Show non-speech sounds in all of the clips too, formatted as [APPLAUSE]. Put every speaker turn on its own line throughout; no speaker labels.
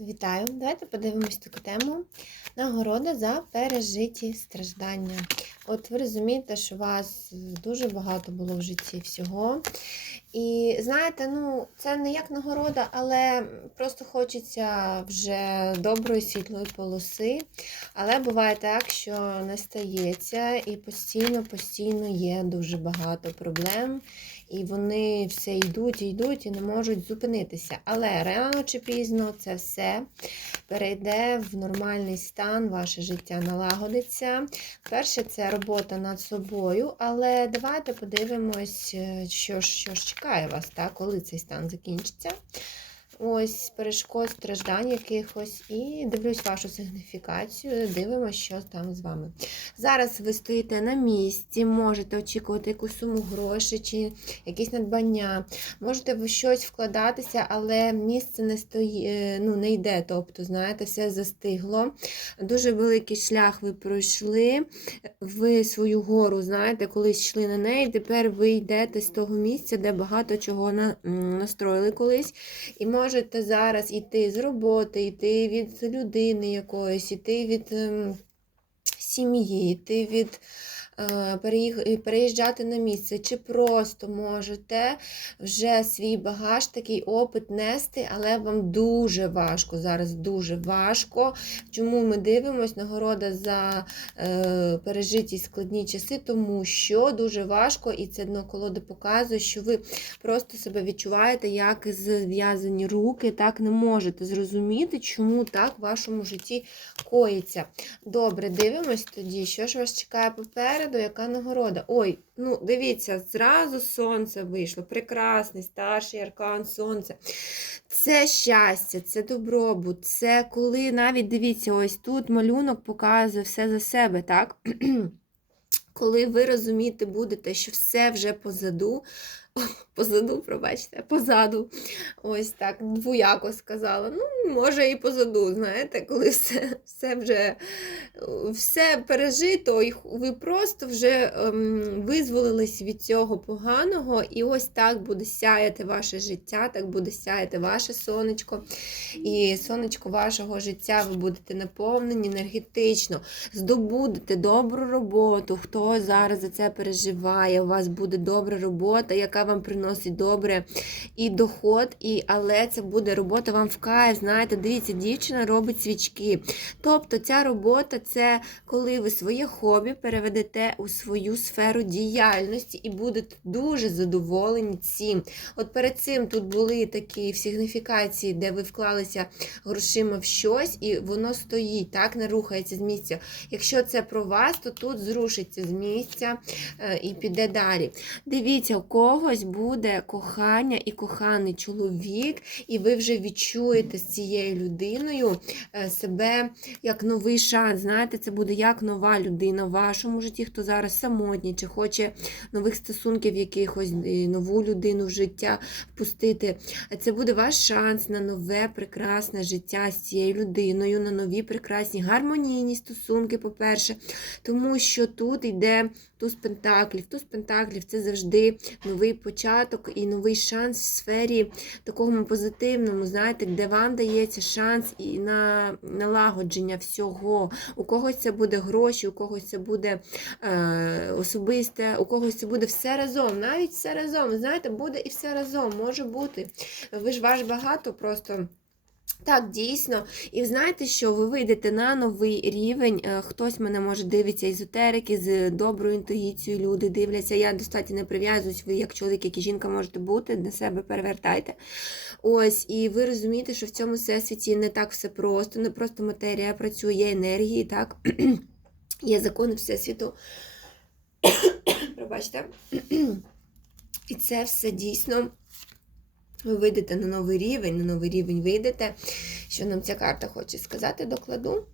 Вітаю! Давайте подивимось таку тему. Нагорода за пережиті страждання. От ви розумієте, що у вас дуже багато було в житті всього. І знаєте, ну, це не як нагорода, але просто хочеться вже доброї світлої полоси. Але буває так, що не стається, і постійно-постійно є дуже багато проблем. І вони все йдуть і йдуть і не можуть зупинитися. Але рано чи пізно це все перейде в нормальний стан, ваше життя налагодиться. Перше, це робота над собою, але давайте подивимось, е, що ж, що ж чекає вас, так, коли цей стан закінчиться. Ось перешкод, страждань якихось, і дивлюсь вашу сигніфікацію, дивимося, що там з вами. Зараз ви стоїте на місці, можете очікувати якусь суму грошей чи якісь надбання, можете в щось вкладатися, але місце не стої, ну, не йде. Тобто, знаєте, все застигло. Дуже великий шлях ви пройшли, ви свою гору, знаєте, колись йшли на неї, тепер ви йдете з того місця, де багато чого на, настроїли колись. І можете зараз йти з роботи, йти від людини якоїсь, йти від ем, сім'ї, йти від переїжджати на місце, чи просто можете вже свій багаж, такий опит нести, але вам дуже важко, зараз дуже важко. Чому ми дивимося нагорода за е, пережиті складні часи, тому що дуже важко, і це дно колоди показує, що ви просто себе відчуваєте, як зв'язані руки, так не можете зрозуміти, чому так в вашому житті коїться. Добре, дивимось тоді, що ж вас чекає попереду попереду яка нагорода. Ой, ну дивіться, зразу сонце вийшло. Прекрасний, старший аркан сонце. Це щастя, це добробут, це коли навіть дивіться, ось тут малюнок показує все за себе, так? [CLEARS THROAT] Коли ви розумієте будете, що все вже позаду, [LAUGHS] позаду, пробачте, позаду. Ось так, двояко сказала. Ну, може, і позаду, знаєте, коли все все вже все пережито, і ви просто вже ем, визволились від цього поганого, і ось так буде сяяти ваше життя, так буде сяяти ваше сонечко. І сонечко вашого життя ви будете наповнені енергетично, здобудете добру роботу. Хто зараз за це переживає, у вас буде добра робота, яка вам приносить добре і доход, і, але це буде робота вам в кайф. Знаєте, дивіться, дівчина робить свічки. Тобто ця робота це коли ви своє хобі переведете у свою сферу діяльності і будете дуже задоволені цим. От перед цим тут були такі сигніфікації, де ви вклалися грошима в щось, і воно стоїть, так, не рухається з місця. Якщо це про вас, то тут зрушиться з місця е, і піде далі. Дивіться, у когось буде кохання і коханий чоловік, і ви вже відчуєте з цією людиною е, себе як новий шанс. Знаєте, це буде як нова людина в вашому житті, хто зараз самотній, чи хоче нових стосунків, якихось нову людину в життя впустити. Це буде ваш шанс на нове прекрасне життя з цією людиною, на нові прекрасні гармонійні стосунки, по-перше, тому що тут йде туз пентаклів. Туз пентаклів це завжди новий початок і новий шанс в сфері такому позитивному, знаєте, де вам дається шанс і на налагодження всього. У когось це буде гроші, у когось це буде е, особисте, у когось це буде все разом. Навіть все разом. Знаєте, буде і все разом може бути. Ви ж ваш багато просто. Так, дійсно. І знаєте, що ви вийдете на новий рівень. Е, хтось мене може дивитися езотерики з доброю інтуїцією, люди дивляться. Я достатньо не прив'язуюсь, ви як чоловік, як і жінка можете бути, на себе перевертайте. Ось, і ви розумієте, що в цьому всесвіті не так все просто, не просто матерія працює, є енергії, так? [CLEARS THROAT] Є закони Всесвіту. [CLEARS THROAT] Пробачте. [CLEARS THROAT] І це все дійсно. Ви вийдете на новий рівень, на новий рівень вийдете. Що нам ця карта хоче сказати, докладу.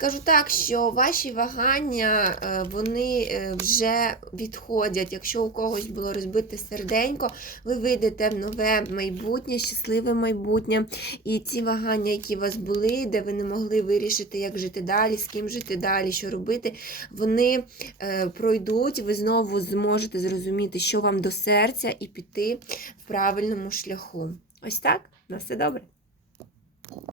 Скажу так, що ваші вагання, е, вони е, вже відходять. Якщо у когось було розбите серденько, ви вийдете в нове майбутнє, щасливе майбутнє. І ці вагання, які у вас були, де ви не могли вирішити, як жити далі, з ким жити далі, що робити, вони е, пройдуть, ви знову зможете зрозуміти, що вам до серця, і піти в правильному шляху. Ось так, на все добре.